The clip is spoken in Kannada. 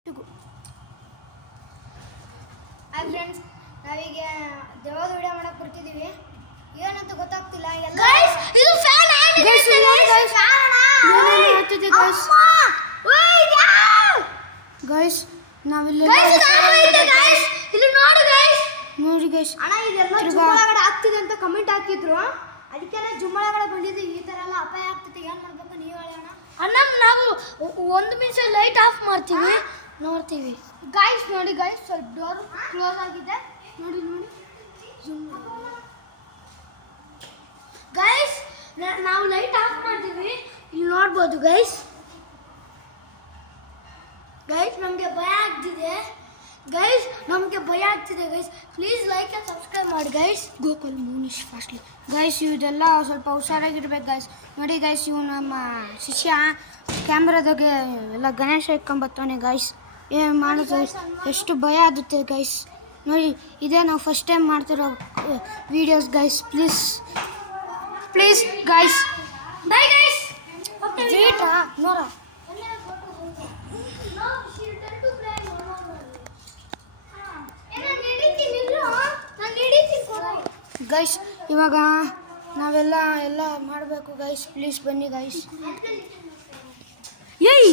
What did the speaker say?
ಹಾಯ್ ಫ್ರೆಂಡ್ಸ್, ನಾವೀಗ ದೇವದ ವಿಡಿಯೋ ಮಾಡಕ್ಕೆ ಬರ್ತಿದ್ದೀವಿ. ಏನಂತ ಗೊತ್ತಾಗ್ತಿಲ್ಲ. ಎಲ್ಲ ಗೈಸ್ ಇದು ಫ್ಯಾನ್ ಆಗಿದೆ ಗೈಸ್. ಗೈಸ್ ನಾವಿಲ್ಲಿ ಇಲ್ಲಿ ನೋಡಿ ಗೈಸ್, ನೋಡಿ ಗೈಸ್. ಅಣ್ಣ ಇದೆಲ್ಲ ಜುಮ್ಮಳಗಡೆ ಆಗ್ತಿದೆ ಅಂತ ಕಮೆಂಟ್ ಹಾಕಿದ್ರು. ಅದಕ್ಕೆ ಜುಮ್ಮಳಗಡೆ ಬಂದಿದ್ದು. ಈ ಥರ ಎಲ್ಲ ಅಪಾಯ ಆಗ್ತದೆ, ಏನು ಮಾಡ್ಬೇಕು ನೀವು ಹೇಳಿ ಅಣ್ಣ. ಅಣ್ಣ ನಾವು ಒಂದು ನಿಮಿಷ ಲೈಟ್ ಆಫ್ ಮಾಡ್ತೀವಿ, ನೋಡ್ತೀವಿ. ಗೈಸ್ ನೋಡಿ ಗೈಸ್, ಸ್ವಲ್ಪ ಡೋರ್ ಕ್ಲೋಸ್ ಆಗಿದೆ. ನೋಡಿ ನೋಡಿ ಗೈಸ್ ನಾವು ಲೈಟ್ ಆಫ್ ಮಾಡ್ತೀವಿ, ಇಲ್ಲಿ ನೋಡ್ಬೋದು ಗೈಸ್. ಗೈಸ್ ನಮಗೆ ಭಯ ಆಗ್ತಿದೆ guys, guys. Please like and subscribe ಮಾಡಿ guys. Gokul Munish fastly guys. ಇದೆಲ್ಲ ಸ್ವಲ್ಪ ಹುಷಾರಾಗಿರ್ಬೇಕು ಗೈಸ್. ನೋಡಿ ಗೈಸ್, ಇವು ನಮ್ಮ ಶಿಷ್ಯ ಕ್ಯಾಮ್ರಾದಾಗೆ ಎಲ್ಲ ಗಣೇಶ ಇಟ್ಕೊಂಬರ್ತಾನೆ ಗೈಸ್. ಏನು ಮಾಡೋದು ಗೈಸ್, ಎಷ್ಟು ಭಯ ಆಗುತ್ತೆ ಗೈಸ್. ನೋಡಿ, ಇದೇ ನಾವು ಫಸ್ಟ್ ಟೈಮ್ ಮಾಡ್ತಿರೋ videos guys. Please guys, bye guys. ನೋಡ ಗೈಸ್, ಇವಾಗ ನಾವೆಲ್ಲ ಮಾಡಬೇಕು ಗೈಸ್. ಪ್ಲೀಸ್ ಬನ್ನಿ ಗೈಸ್. ಏಯ್